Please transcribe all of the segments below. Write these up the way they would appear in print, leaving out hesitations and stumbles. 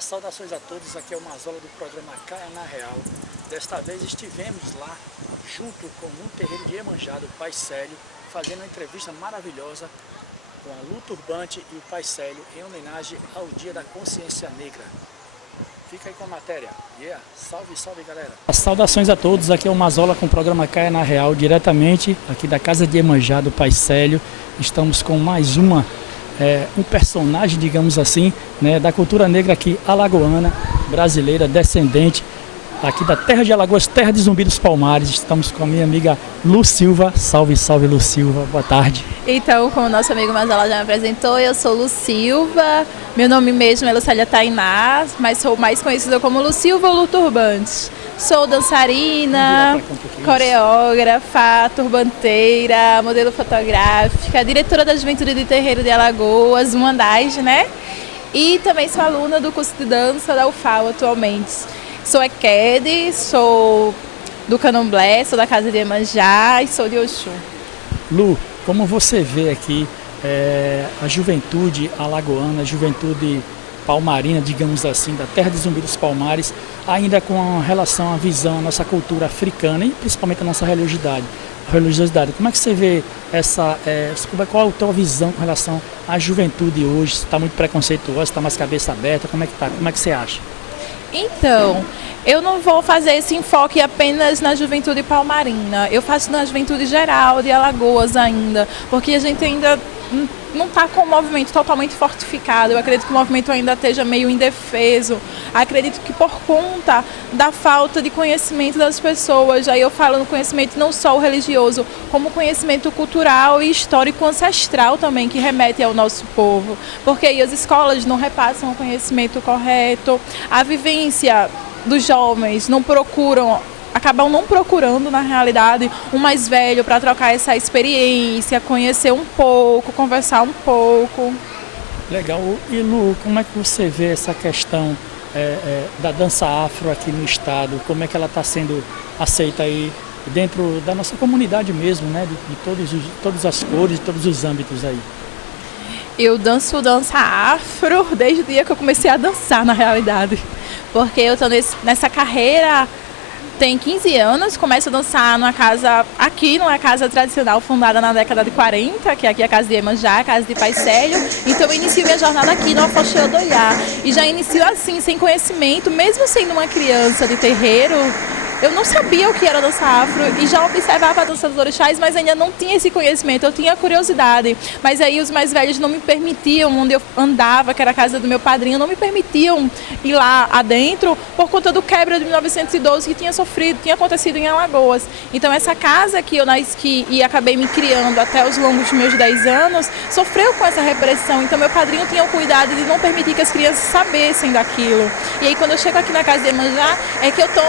Saudações a todos, aqui é o Mazola do programa Caia na Real. Desta vez estivemos lá, junto com um terreiro de Iemanjá, do Pai Célio, fazendo uma entrevista maravilhosa com a Lu Turbante e o Pai Célio, em homenagem ao Dia da Consciência Negra. Fica aí com a matéria. Salve, salve, galera. Saudações a todos, aqui é o Mazola com o programa Caia na Real, diretamente aqui da casa de Iemanjá, do Pai Célio. Estamos com mais um personagem, digamos assim, né, da cultura negra aqui alagoana, brasileira, descendente aqui da terra de Alagoas, terra de Zumbi dos Palmares. Estamos com a minha amiga Lu Silva. Salve, salve, Lu Silva, boa tarde. Então, como o nosso amigo Mazola já me apresentou, eu sou Lu Silva, meu nome mesmo é Lucélia Tainá, mas sou mais conhecida como Lu Silva ou Lu Turbante. Sou dançarina, coreógrafa, turbanteira, modelo fotográfica, diretora da Juventude de Terreiro de Alagoas, Umandage, né? E também sou aluna do curso de dança da UFAL atualmente. Sou EQED, sou do Candomblé, sou da Casa de Iemanjá e sou de Oxum. Lu, como você vê aqui a juventude alagoana, a juventude palmarina, digamos assim, da terra de Zumbi dos Palmares, ainda com relação à visão, à nossa cultura africana e principalmente a nossa religiosidade. Como é que você vê qual é a tua visão com relação à juventude hoje? Você está muito preconceituosa, está mais cabeça aberta, como é que tá? Como é que você acha? Então, eu não vou fazer esse enfoque apenas na juventude palmarina, eu faço na juventude geral de Alagoas ainda, porque a gente ainda não está com o movimento totalmente fortificado. Eu acredito que o movimento ainda esteja meio indefeso. Acredito que por conta da falta de conhecimento das pessoas, aí eu falo no conhecimento não só o religioso, como conhecimento cultural e histórico ancestral também, que remete ao nosso povo. Porque aí as escolas não repassam o conhecimento correto, a vivência dos jovens acabam não procurando, na realidade, um mais velho para trocar essa experiência, conhecer um pouco, conversar um pouco. Legal. E Lu, como é que você vê essa questão da dança afro aqui no estado? Como é que ela está sendo aceita aí dentro da nossa comunidade mesmo, né? De todas as cores, de todos os âmbitos aí? Eu danço dança afro desde o dia que eu comecei a dançar, na realidade. Porque eu estou nessa carreira tem 15 anos, começo a dançar numa casa tradicional fundada na década de 40, que é aqui a Casa de Iemanjá, a Casa de Pai Célio. Então eu inicio minha jornada aqui no Afoxé Odoiá. E já inicio assim, sem conhecimento, mesmo sendo uma criança de terreiro. Eu não sabia o que era dança afro e já observava a dança dos orixás, mas ainda não tinha esse conhecimento, eu tinha curiosidade. Mas aí os mais velhos não me permitiam, onde eu andava, que era a casa do meu padrinho, não me permitiam ir lá adentro por conta do quebra de 1912 que tinha acontecido em Alagoas. Então essa casa que eu nasci e acabei me criando até os longos meus 10 anos, sofreu com essa repressão. Então meu padrinho tinha o cuidado de não permitir que as crianças sabessem daquilo. E aí quando eu chego aqui na Casa de Iemanjá, é que eu tomo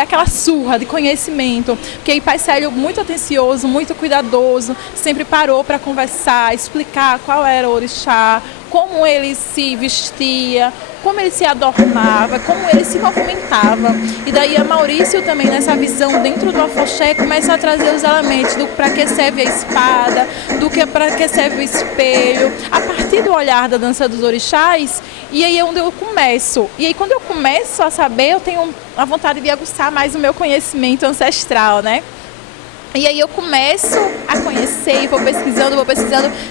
aquela surra de conhecimento, porque aí Pai Célio muito atencioso, muito cuidadoso, sempre parou para conversar, explicar qual era o orixá, como ele se vestia, como ele se adornava, como ele se movimentava. E daí a Maurício também, nessa visão dentro do afoxé, começa a trazer os elementos do para que serve a espada, do que para que serve o espelho, a partir do olhar da dança dos orixás. E aí é onde eu começo. E aí quando eu começo a saber, eu tenho a vontade de aguçar mais o meu conhecimento ancestral, né? E aí eu começo a conhecer e vou pesquisando,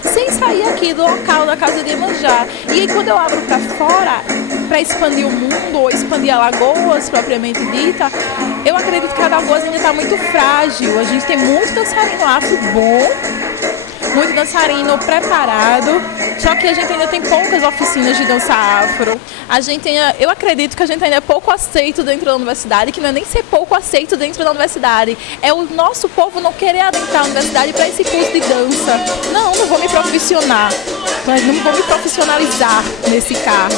sem sair aqui do local da Casa de Iemanjá. E aí quando eu abro para fora, para expandir o mundo, ou expandir Alagoas, propriamente dita, eu acredito que a Alagoas ainda está muito frágil. A gente tem muito dançarino afro bom, muito dançarino preparado, só que a gente ainda tem poucas oficinas de dança afro. Eu acredito que a gente ainda é pouco aceito dentro da universidade, que não é nem ser pouco aceito dentro da universidade, é o nosso povo não querer adentrar a universidade para esse curso de dança. Não vou me profissionar, não vou me profissionalizar nesse cargo.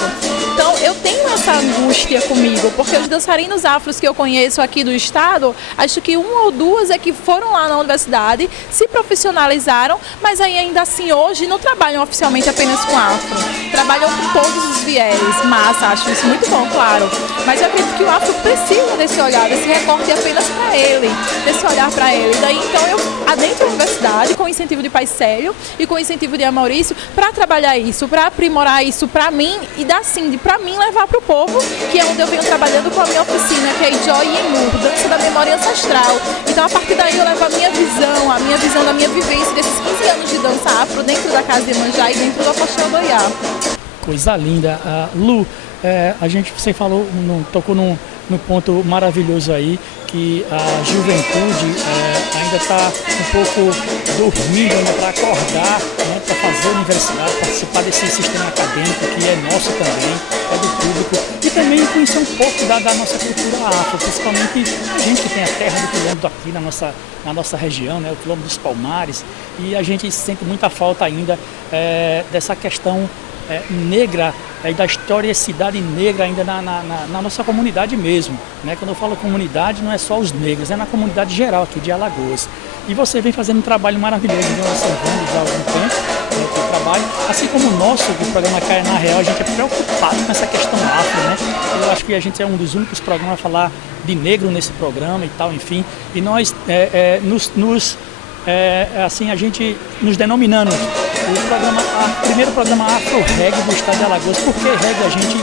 Então eu tenho essa angústia comigo, porque os dançarinos afros que eu conheço aqui do estado, acho que uma ou duas é que foram lá na universidade, se profissionalizaram, mas aí ainda assim hoje não trabalham oficialmente apenas com afro, trabalham com todos os vieres. Massa, acho isso muito bom, claro, mas eu acredito que o afro precisa desse olhar, desse recorte apenas para ele, desse olhar para ele. Daí então eu adentro a universidade com o incentivo de Pai Célio e com o incentivo de Maurício para trabalhar isso, para aprimorar isso para mim e dar sim, para mim levar para o povo, que é onde eu venho trabalhando com a minha oficina, que é Joy e Emur, dança da memória ancestral. Então a partir daí eu levo a minha visão da minha vivência desses 15 anos de dança afro dentro da Casa de Iemanjá e dentro do Afoxé Odoiá. Coisa linda. Lu, você falou, tocou num ponto maravilhoso aí, que a juventude ainda está um pouco dormindo, né, para acordar, né, para fazer a universidade, participar desse sistema acadêmico que é nosso também, é do público, e também conhecer um pouco da nossa cultura afro, principalmente a gente que tem a terra do quilombo aqui na nossa região, né, o quilombo dos Palmares, e a gente sente muita falta ainda dessa questão negra, da historicidade negra ainda na nossa comunidade mesmo, né? Quando eu falo comunidade, não é só os negros, é na comunidade geral aqui de Alagoas. E você vem fazendo um trabalho maravilhoso, vem observando já há algum tempo, né, o trabalho, assim como o nosso, o programa Caia na Real, a gente é preocupado com essa questão afro, né? Eu acho que a gente é um dos únicos programas a falar de negro nesse programa e tal, enfim, e nós assim, a gente nos denominando o primeiro programa Afro-Reggae do estado de Alagoas. Por que reggae? A gente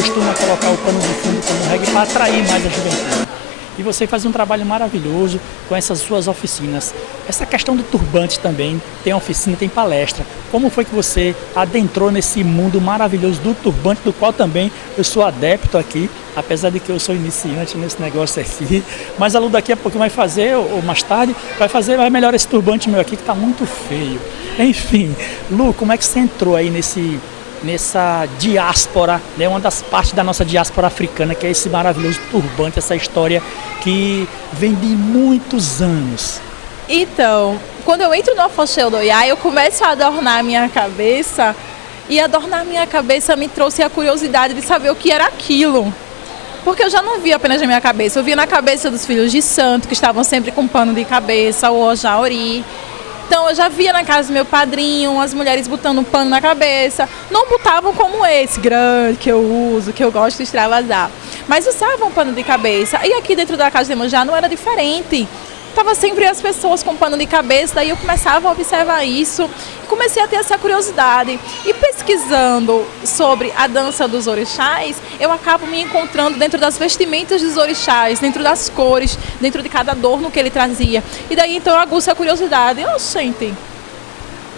costuma colocar o pano de fundo como reggae para atrair mais a juventude. E você faz um trabalho maravilhoso com essas suas oficinas. Essa questão do turbante também, tem oficina, tem palestra. Como foi que você adentrou nesse mundo maravilhoso do turbante, do qual também eu sou adepto aqui, apesar de que eu sou iniciante nesse negócio aqui. Mas a Lu daqui a pouco vai fazer, ou mais tarde, vai melhorar esse turbante meu aqui, que está muito feio. Enfim, Lu, como é que você entrou aí nessa diáspora, né, uma das partes da nossa diáspora africana, que é esse maravilhoso turbante, essa história que vem de muitos anos? Então, quando eu entro no Afoxé Odoiá, eu começo a adornar a minha cabeça, e adornar a minha cabeça me trouxe a curiosidade de saber o que era aquilo. Porque eu já não via apenas na minha cabeça, eu via na cabeça dos filhos de santo, que estavam sempre com pano de cabeça, o ojaori. Então eu já via na casa do meu padrinho as mulheres botando um pano na cabeça. Não botavam como esse grande que eu uso, que eu gosto de extravasar, mas usavam um pano de cabeça. E aqui dentro da Casa de Iemanjá não era diferente. Tava sempre as pessoas com pano de cabeça, daí eu começava a observar isso e comecei a ter essa curiosidade. E pesquisando sobre a dança dos orixás, eu acabo me encontrando dentro das vestimentas dos orixás, dentro das cores, dentro de cada adorno que ele trazia. E daí então eu aguço a curiosidade. Gente,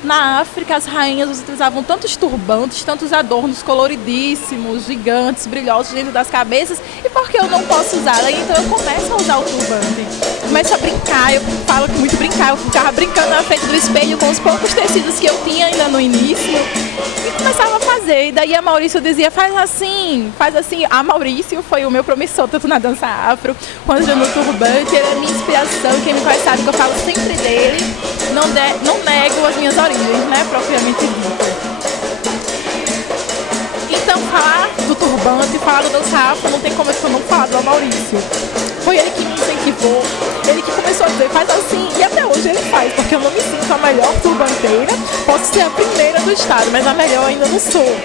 na África as rainhas utilizavam tantos turbantes, tantos adornos coloridíssimos, gigantes, brilhosos dentro das cabeças, e por que eu não posso usar? Daí então eu começo a usar o turbante, começo a brincar, eu falo que muito brincar, eu ficava brincando na frente do espelho com os poucos tecidos que eu tinha ainda no início, e começava a fazer. E daí a Maurício dizia, faz assim. A Maurício foi o meu promissor, tanto na dança afro, quanto no turbante. Ele é a minha inspiração, quem me faz sabe que eu falo sempre dele, não nego as minhas origens, né, propriamente dito. Então falar do turbante, falar da dança afro, não tem como eu não falar do Maurício. Foi ele que me incentivou, ele que começou a dizer, faz assim, e até hoje ele faz, porque eu não me sinto a melhor turbanteira, posso ser a primeira do estado, mas a melhor ainda não sou.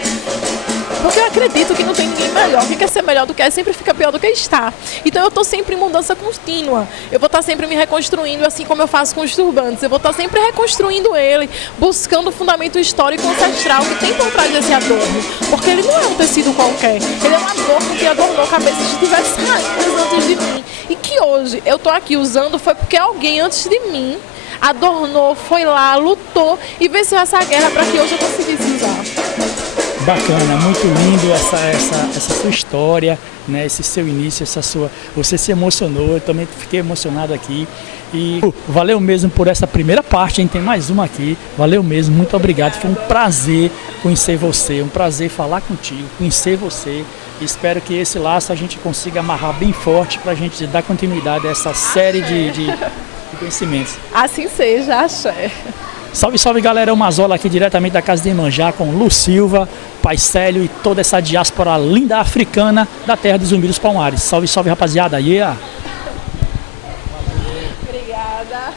Porque eu acredito que não tem ninguém melhor. Quem quer ser melhor do que é sempre fica pior do que está. Então eu estou sempre em mudança contínua. Eu vou estar sempre me reconstruindo, assim como eu faço com os turbantes. Eu vou estar sempre reconstruindo ele, buscando o fundamento histórico ancestral que tem por trás desse adorno. Porque ele não é um tecido qualquer. Ele é um adorno que adornou cabeças de diversas rainhas antes de mim. E que hoje eu estou aqui usando foi porque alguém antes de mim adornou, foi lá, lutou e venceu essa guerra para que hoje eu conseguisse usar. Bacana, muito lindo essa sua história, né? Esse seu início, você se emocionou, eu também fiquei emocionado aqui. E valeu mesmo por essa primeira parte, hein? Tem mais uma aqui. Valeu mesmo, muito obrigado. Foi um prazer conhecer você, um prazer falar contigo, conhecer você. Espero que esse laço a gente consiga amarrar bem forte para a gente dar continuidade a essa série de conhecimentos. Assim seja, axé. Salve, salve galera, o Mazola aqui diretamente da Casa de Iemanjá com Lu Silva, Pai Célio e toda essa diáspora linda africana da terra dos Zumbi dos Palmares. Salve, salve rapaziada, yeah! Obrigada.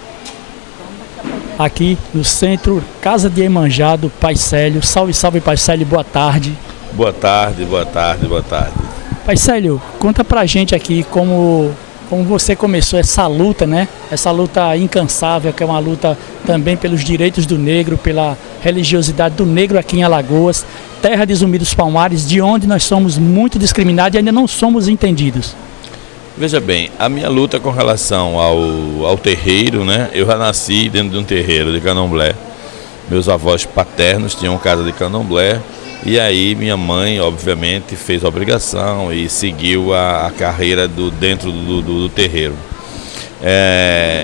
Aqui no centro, Casa de Iemanjá do Pai Célio. Salve, salve Pai Célio, boa tarde. Boa tarde, boa tarde, boa tarde. Pai Célio, conta pra gente aqui como como você começou essa luta, né? Essa luta incansável, que é uma luta também pelos direitos do negro, pela religiosidade do negro aqui em Alagoas, terra de Zumbi dos Palmares, de onde nós somos muito discriminados e ainda não somos entendidos. Veja bem, a minha luta com relação ao terreiro, né? Eu já nasci dentro de um terreiro de candomblé. Meus avós paternos tinham casa de candomblé e aí minha mãe, obviamente, fez a obrigação e seguiu a carreira dentro do terreiro.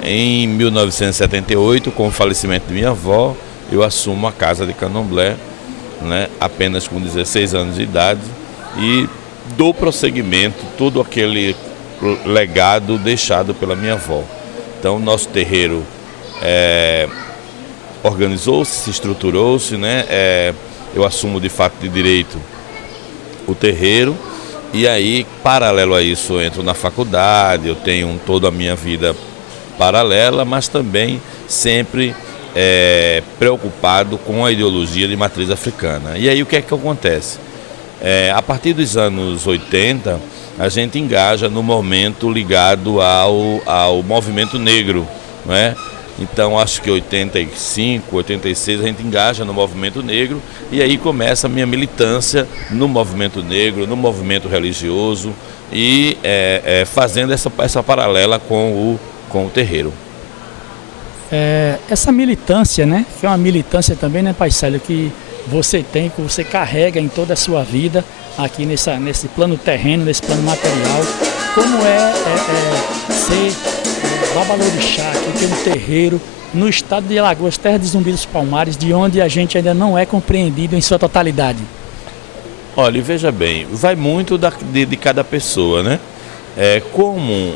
Em 1978, com o falecimento de minha avó, eu assumo a casa de candomblé, né? Apenas com 16 anos de idade e dou prosseguimento todo aquele legado deixado pela minha avó. Então, nosso terreiro organizou-se, se estruturou-se, né? Eu assumo de fato de direito o terreiro e aí, paralelo a isso, eu entro na faculdade, eu tenho toda a minha vida paralela, mas também sempre preocupado com a ideologia de matriz africana. E aí o que é que acontece? A partir dos anos 80, a gente engaja no momento ligado ao movimento negro, não é? Então, acho que 85, 86, a gente engaja no movimento negro e aí começa a minha militância no movimento negro, no movimento religioso e fazendo essa paralela com o terreiro. Essa militância, né? Que é uma militância também, né, Pai Célio, que você tem, que você carrega em toda a sua vida, aqui nesse plano terreno, nesse plano material, como ser babalorixá, que tem um terreiro no estado de Alagoas, terra de Zumbi dos Palmares, de onde a gente ainda não é compreendido em sua totalidade. Olha, veja bem, vai muito de cada pessoa, né? Como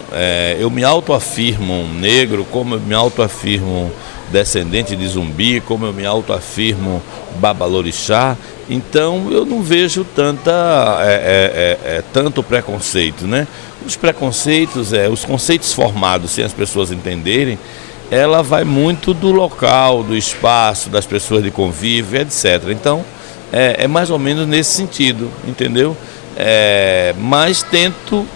eu me autoafirmo um negro, como eu me autoafirmo descendente de zumbi, como eu me autoafirmo babalorixá, então eu não vejo tanto preconceito, né? Os preconceitos, os conceitos formados sem as pessoas entenderem, ela vai muito do local, do espaço, das pessoas de convívio, etc. Então, é mais ou menos nesse sentido, entendeu? Mas tento,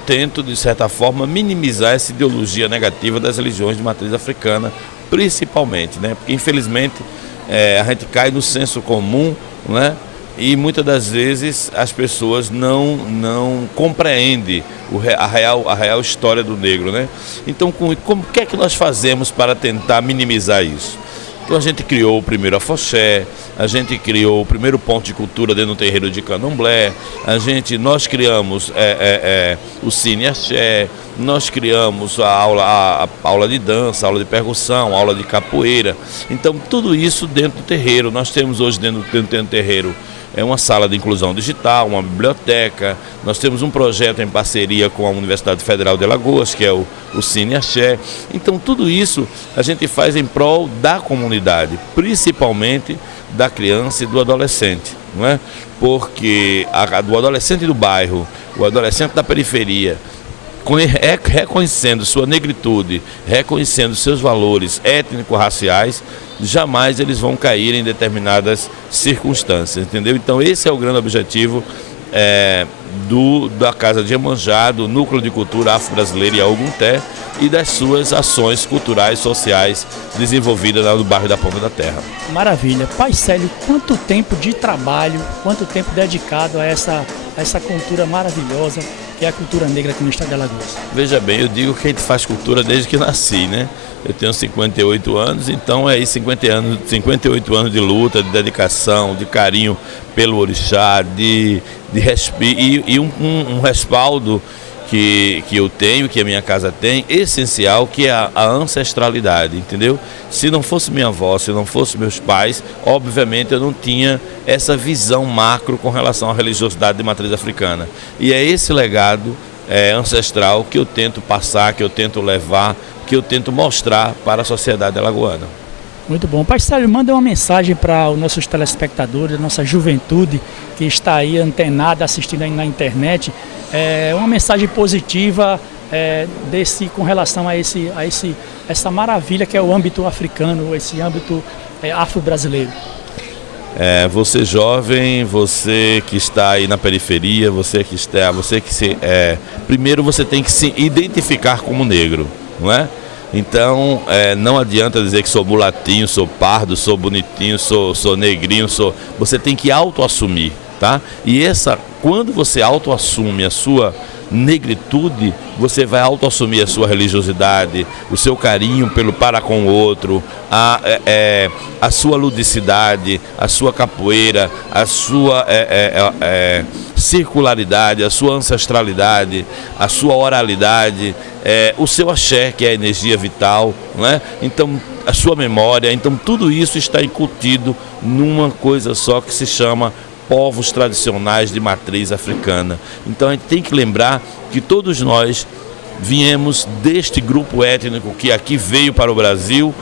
de certa forma, minimizar essa ideologia negativa das religiões de matriz africana, principalmente, né? Porque, infelizmente, a gente cai no senso comum, né? E muitas das vezes as pessoas não compreendem a real história do negro, né? Então, o que é que nós fazemos para tentar minimizar isso? Então a gente criou o primeiro afoxé, a gente criou o primeiro ponto de cultura dentro do terreiro de candomblé, nós criamos o cine axé, nós criamos a aula de dança, a aula de percussão, a aula de capoeira. Então tudo isso dentro do terreiro. Nós temos hoje dentro do terreiro uma sala de inclusão digital, uma biblioteca. Nós temos um projeto em parceria com a Universidade Federal de Alagoas, que é o Cine Axé. Então tudo isso a gente faz em prol da comunidade, principalmente da criança e do adolescente, não é? Porque do adolescente do bairro, o adolescente da periferia, reconhecendo sua negritude, reconhecendo seus valores étnico-raciais, jamais eles vão cair em determinadas circunstâncias, entendeu? Então esse é o grande objetivo da Casa de Iemanjá, do Núcleo de Cultura Afro-Brasileira Iaogunté e das suas ações culturais, sociais desenvolvidas lá no bairro da Ponta da Terra. Maravilha. Pai Célio, quanto tempo de trabalho, quanto tempo dedicado a essa cultura maravilhosa que é a cultura negra aqui no estado de Alagoas? Veja bem, eu digo que a gente faz cultura desde que nasci, né? Eu tenho 58 anos, então 58 anos de luta, de dedicação, de carinho pelo orixá, de um respaldo que eu tenho, que a minha casa tem, essencial, que é a ancestralidade, entendeu? Se não fosse minha avó, se não fosse meus pais, obviamente eu não tinha essa visão macro com relação à religiosidade de matriz africana. E é esse legado ancestral que eu tento passar, que eu tento levar, que eu tento mostrar para a sociedade alagoana. Muito bom. Pai Célio, manda uma mensagem para os nossos telespectadores, a nossa juventude que está aí antenada, assistindo aí na internet, uma mensagem positiva com relação a essa maravilha que é o âmbito africano, esse âmbito afro-brasileiro. Você jovem, você que está aí na periferia, primeiro você tem que se identificar como negro, não é? Então, não adianta dizer que sou mulatinho, sou pardo, sou bonitinho, sou negrinho, você tem que autoassumir, tá? E quando você autoassume a sua negritude, você vai autoassumir a sua religiosidade, o seu carinho para com o outro, a sua ludicidade, a sua capoeira, a sua circularidade, a sua ancestralidade, a sua oralidade, o seu axé, que é a energia vital, não é? Então, a sua memória, então tudo isso está incutido numa coisa só que se chama povos tradicionais de matriz africana. Então a gente tem que lembrar que todos nós viemos deste grupo étnico que aqui veio para o Brasil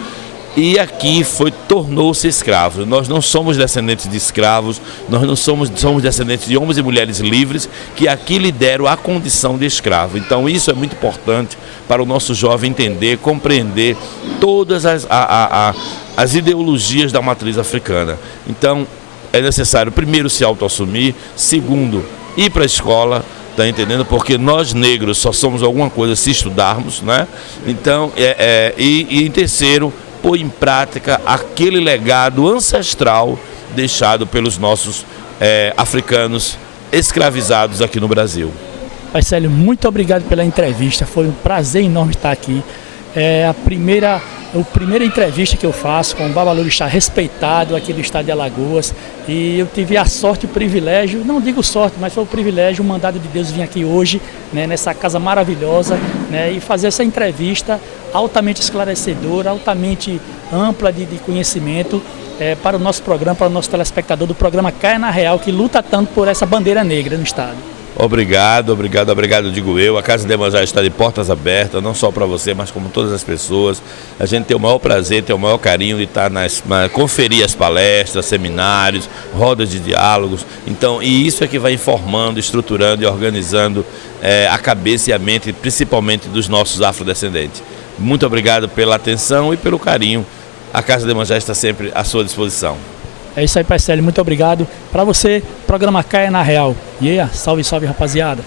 e aqui tornou-se escravo. Nós não somos descendentes de escravos, nós não somos descendentes de homens e mulheres livres que aqui lhe deram a condição de escravo. Então isso é muito importante para o nosso jovem entender, compreender todas as ideologias da matriz africana. Então é necessário, primeiro, se autoassumir, segundo, ir para a escola, tá entendendo? Porque nós negros só somos alguma coisa se estudarmos, né? Então, e em terceiro, pôr em prática aquele legado ancestral deixado pelos nossos africanos escravizados aqui no Brasil. Pai Célio, muito obrigado pela entrevista, foi um prazer enorme estar aqui. A primeira entrevista que eu faço com o Babalorixá respeitado aqui do estado de Alagoas, e eu tive a sorte e o privilégio, não digo sorte, mas foi o privilégio, o mandado de Deus vir aqui hoje, né, nessa casa maravilhosa, né, e fazer essa entrevista altamente esclarecedora, altamente ampla de conhecimento para o nosso programa, para o nosso telespectador do programa Caia na Real, que luta tanto por essa bandeira negra no estado. Obrigado, digo eu. A Casa de Iemanjá está de portas abertas, não só para você, mas como todas as pessoas. A gente tem o maior prazer, tem o maior carinho de estar conferir as palestras, seminários, rodas de diálogos. Então, e isso é que vai informando, estruturando e organizando a cabeça e a mente, principalmente dos nossos afrodescendentes. Muito obrigado pela atenção e pelo carinho. A Casa de Iemanjá está sempre à sua disposição. É isso aí, Pai Célio, muito obrigado. Para você, programa Caia na Real. Salve, salve, rapaziada.